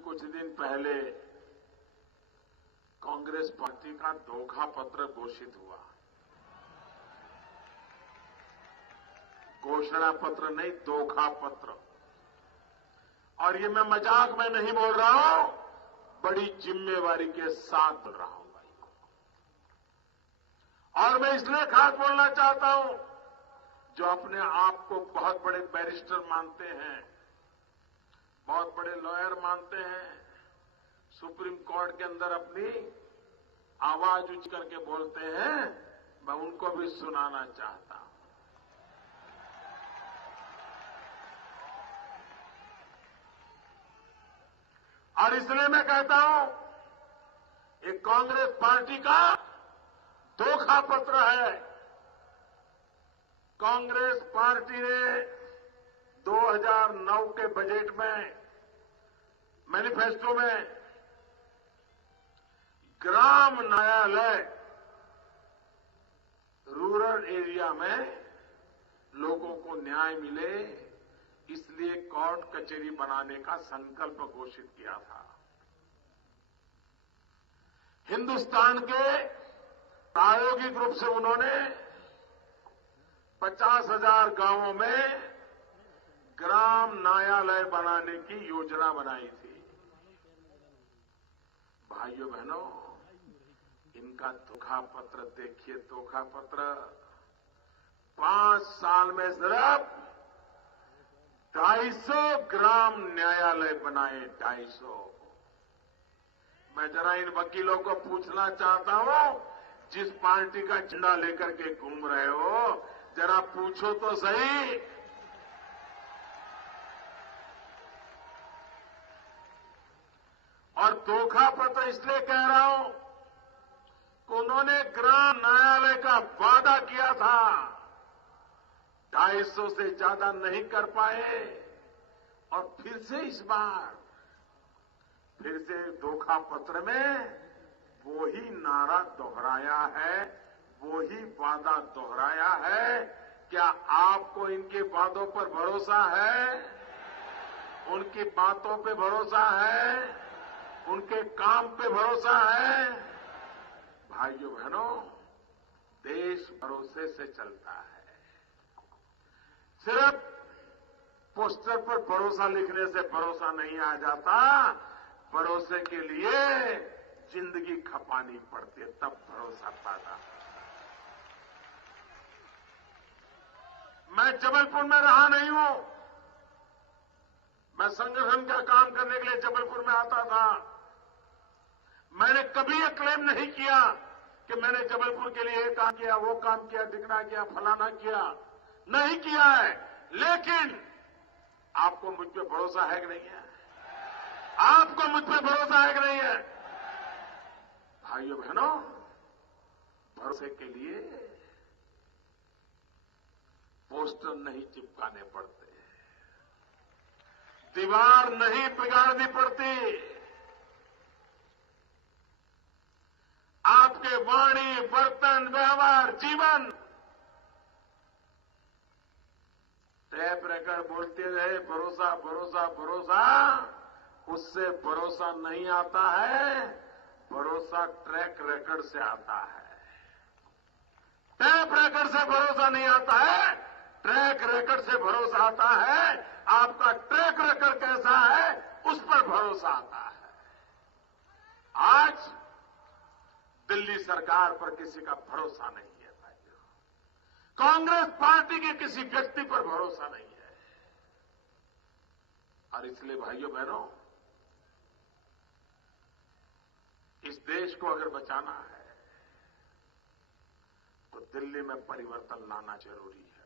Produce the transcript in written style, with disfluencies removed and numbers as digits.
कुछ दिन पहले कांग्रेस पार्टी का धोखा पत्र घोषित हुआ। घोषणा पत्र नहीं, धोखा पत्र। और ये मैं मजाक में नहीं बोल रहा हूं, बड़ी जिम्मेवारी के साथ बोल रहा हूं भाई। और मैं इसलिए खास बोलना चाहता हूं, जो अपने आप को बहुत बड़े बैरिस्टर मानते हैं, बहुत बड़े लॉयर मानते हैं, सुप्रीम कोर्ट के अंदर अपनी आवाज ऊंच करके बोलते हैं, मैं उनको भी सुनाना चाहता हूं। और इसलिए मैं कहता हूं, ये कांग्रेस पार्टी का धोखा पत्र है। कांग्रेस पार्टी ने 2009 के बजट में, मैनिफेस्टो में ग्राम न्यायालय रूरल एरिया में लोगों को न्याय मिले, इसलिए कोर्ट कचहरी बनाने का संकल्प घोषित किया था। हिंदुस्तान के प्रायोगिक रूप से उन्होंने 50,000 गांवों में ग्राम न्यायालय बनाने की योजना बनाई थी। भाइयों बहनों, इनका धोखा पत्र देखिए। धोखा पत्र 5 साल में सिर्फ 250 ग्राम न्यायालय बनाए। 250। मैं जरा इन वकीलों को पूछना चाहता हूं, जिस पार्टी का झंडा लेकर के घूम रहे हो, जरा पूछो तो सही, और धोखा पत्र इसलिए कह रहा हूं कि उन्होंने ग्राम न्यायालय का वादा किया था, 250 से ज्यादा नहीं कर पाए, और फिर से इस बार फिर से धोखा पत्र में वो ही नारा दोहराया है, वो ही वादा दोहराया है। क्या आपको इनके वादों पर भरोसा है? उनकी बातों पे भरोसा है? उनके काम पे भरोसा है? भाइयों बहनों, देश भरोसे से चलता है। सिर्फ पोस्टर पर भरोसा लिखने से भरोसा नहीं आ जाता। भरोसे के लिए जिंदगी खपानी पड़ती है, तब भरोसा पैदा। मैं जबलपुर में रहा नहीं हूं। मैं संगठन का काम करने के लिए जबलपुर में आता था। मैंने कभी यह क्लेम नहीं किया कि मैंने जबलपुर के लिए ये काम किया, वो काम किया, ढिकना किया, फलाना किया। नहीं किया है। लेकिन आपको मुझ पर भरोसा है कि नहीं है? आपको मुझ पर भरोसा है कि नहीं है? भाइयों बहनों, भरोसे के लिए पोस्टर नहीं चिपकाने पड़ते, दीवार नहीं बिगाड़नी पड़ती। आपके वाणी, बर्तन, व्यवहार, जीवन, टैप रिकॉर्ड बोलते रहे भरोसा भरोसा भरोसा, उससे भरोसा नहीं आता है। भरोसा ट्रैक रिकॉर्ड से आता है। टैप रिकॉर्ड से भरोसा नहीं आता है, ट्रैक रिकॉर्ड से भरोसा आता है। आपका ट्रैक रिकॉर्ड कैसा है, उस पर भरोसा आता है। आज दिल्ली सरकार पर किसी का भरोसा नहीं है भाइयों। कांग्रेस पार्टी के किसी व्यक्ति पर भरोसा नहीं है। और इसलिए भाइयों बहनों, इस देश को अगर बचाना है तो दिल्ली में परिवर्तन लाना जरूरी है।